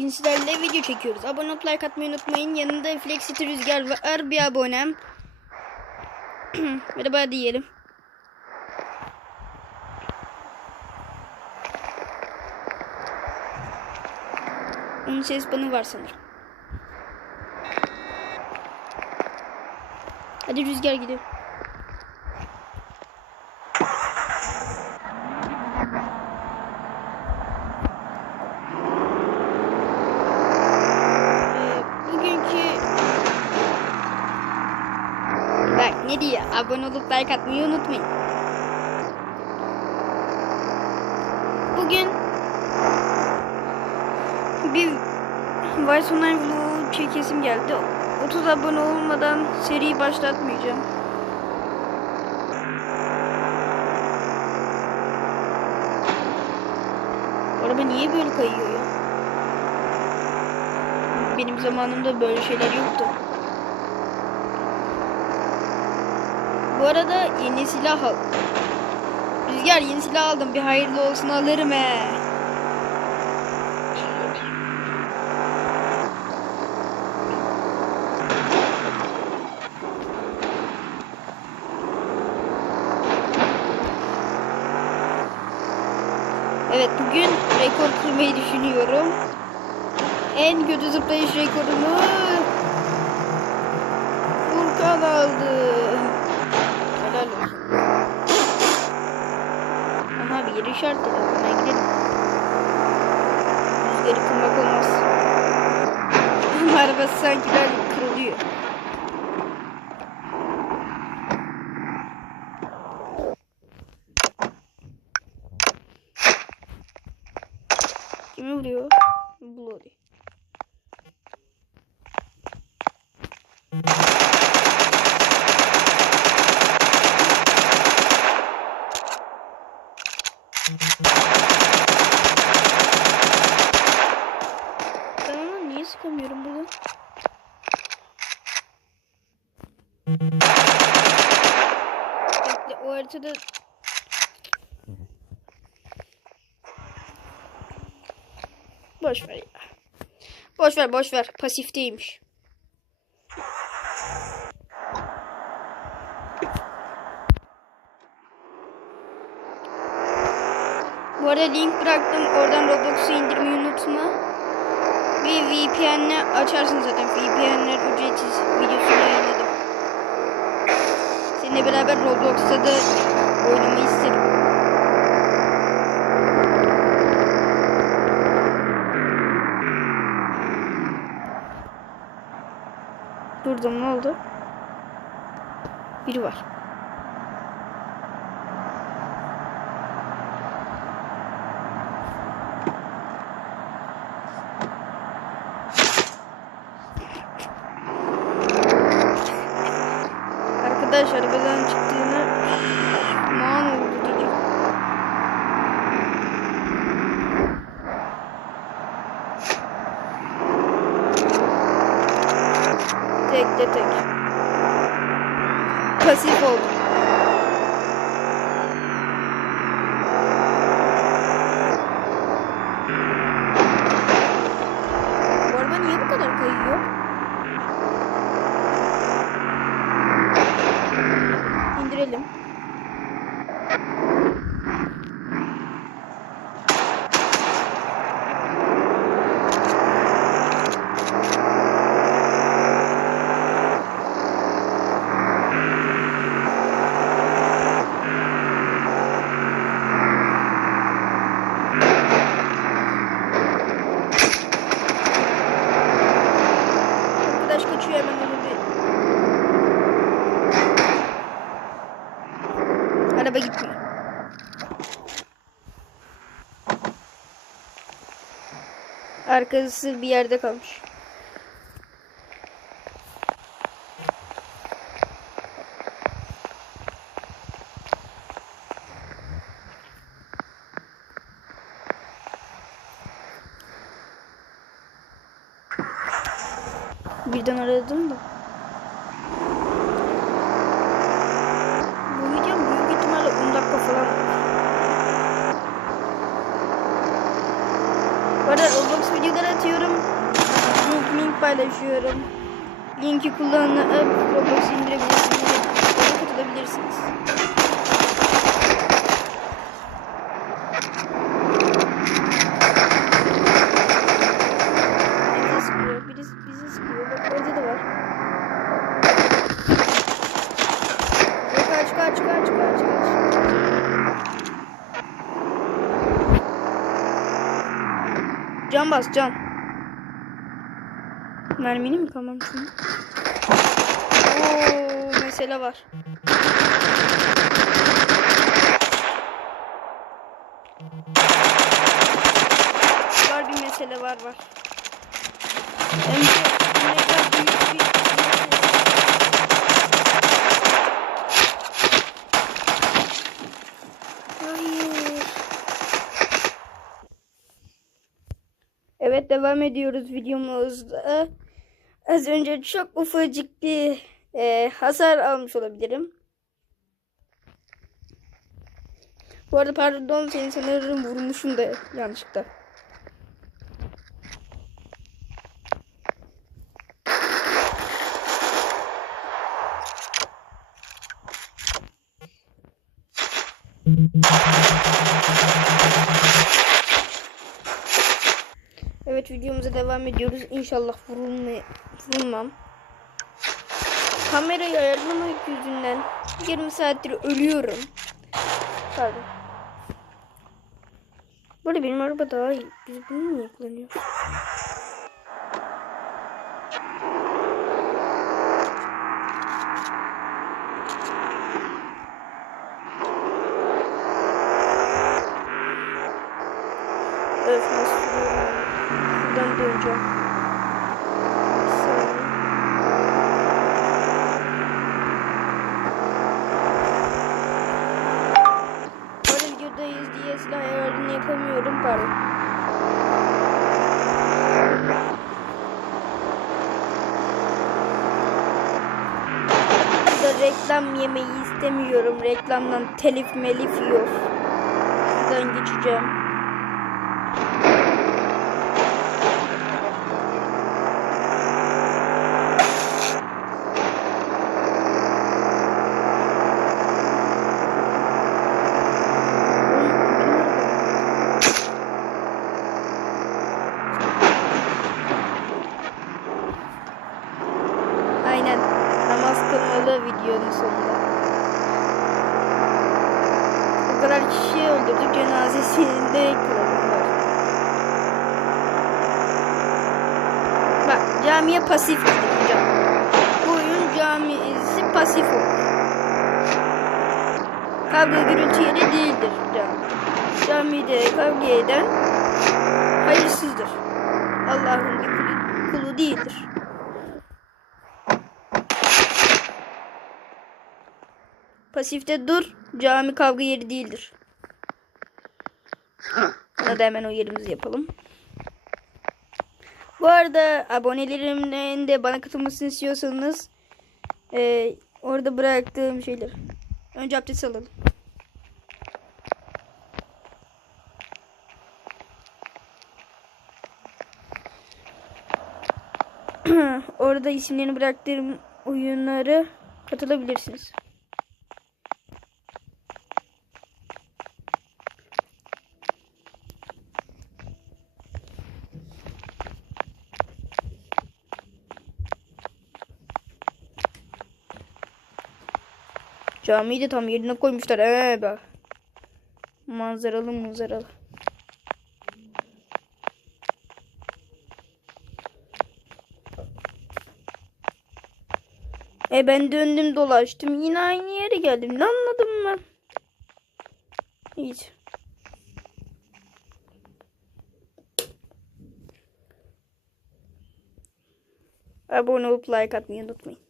Bugün sizlerle video çekiyoruz. Abone olup like atmayı unutmayın. Yanında Flexity Rüzgar var bir abonem. Merhaba diyelim. Onun ses bana var sanırım. Hadi Rüzgar gidelim. Ee, bugünkü Bak ne diyor? Abone olup like atmayı unutmayın. Bugün bir Vice Online vlogu çekesim geldi. 30 abone olmadan seriyi başlatmayacağım. Araba niye böyle kayıyor ya? Benim zamanımda böyle şeyler yoktu. Bu arada yeni silah al. Rüzgar yeni silah aldım. Bir hayırlı olsun alırım he. Evet bugün rekor kırmayı düşünüyorum. En kötü zıplayış rekorumu Furkan aldı. Aha bir yeri işaretledi. Hemen gidelim. Rüzgarı kırmak olmaz. Arabası sanki böyle kırılıyor. Kimi vuruyor? Bloody. Ben ona niye sıkamıyorum bunu? Bekle o haritada Boş ver ya. Boş ver boş ver. Pasifteymiş. Bu arada link bıraktım. Oradan Roblox'u indirmeyi unutma. Bir VPN'le açarsın zaten. VPN'ler ücretsiz. Videosunu yayınladım. Seninle beraber Roblox'ta da oynamayı isterim. Durdum ne oldu? Biri var. Arkadaş arabadan çıktığını man oldu diyecek. Tek de tek. Pasif oldu. Bu araba niye bu kadar kayıyor? İndirelim. Arkadaş kaçıyor hemen onu bir. Araba gitmiyor. Arkası bir yerde kalmış. Birden aradım da. videolar atıyorum. Link, link paylaşıyorum. Linki kullanarak Roblox indirebilirsiniz. Ona katılabilirsiniz. Can bas can. Mermini mi kalmamışsın? Oo mesele var. Var bir mesele var var. Hem de ne kadar büyük bir mesele. Hayır. Evet devam ediyoruz videomuzda. Az önce çok ufacık bir e, hasar almış olabilirim. Bu arada pardon seni sanırım vurmuşum da yanlışlıkla. Videomuza devam ediyoruz. İnşallah vurulma, vurulmam. Kamerayı ayarlamak yüzünden 20 saattir ölüyorum. Pardon. Arada benim araba daha iyi. Biz bunu niye kullanıyoruz? Öf nasıl? Buradan döneceğim. Arada videodayız diye silah ayarını yapamıyorum. Pardon. Burada reklam yemeyi istemiyorum. Reklamdan telif melif yiyor. Buradan geçeceğim. Namaz kılmalı videonun sonunda. O kadar kişi öldürdük cenazesinde kılalım var. Bak camiye pasif hocam. Bu oyun camisi pasif olur. Kavga gürültü yeri değildir cami. Camide kavga eden hayırsızdır. Allah'ın bir kulu değildir. Pasifte dur. Cami kavga yeri değildir. Buna da hemen o yerimizi yapalım. Bu arada abonelerimden de bana katılmasını istiyorsanız e, orada bıraktığım şeyler. Önce abdest alalım. orada isimlerini bıraktığım oyunları katılabilirsiniz. Camiyi de tam yerine koymuşlar. Ee bak. Manzaralı manzaralı. E ben döndüm dolaştım. Yine aynı yere geldim. Ne anladım ben? Hiç. Abone olup like atmayı unutmayın.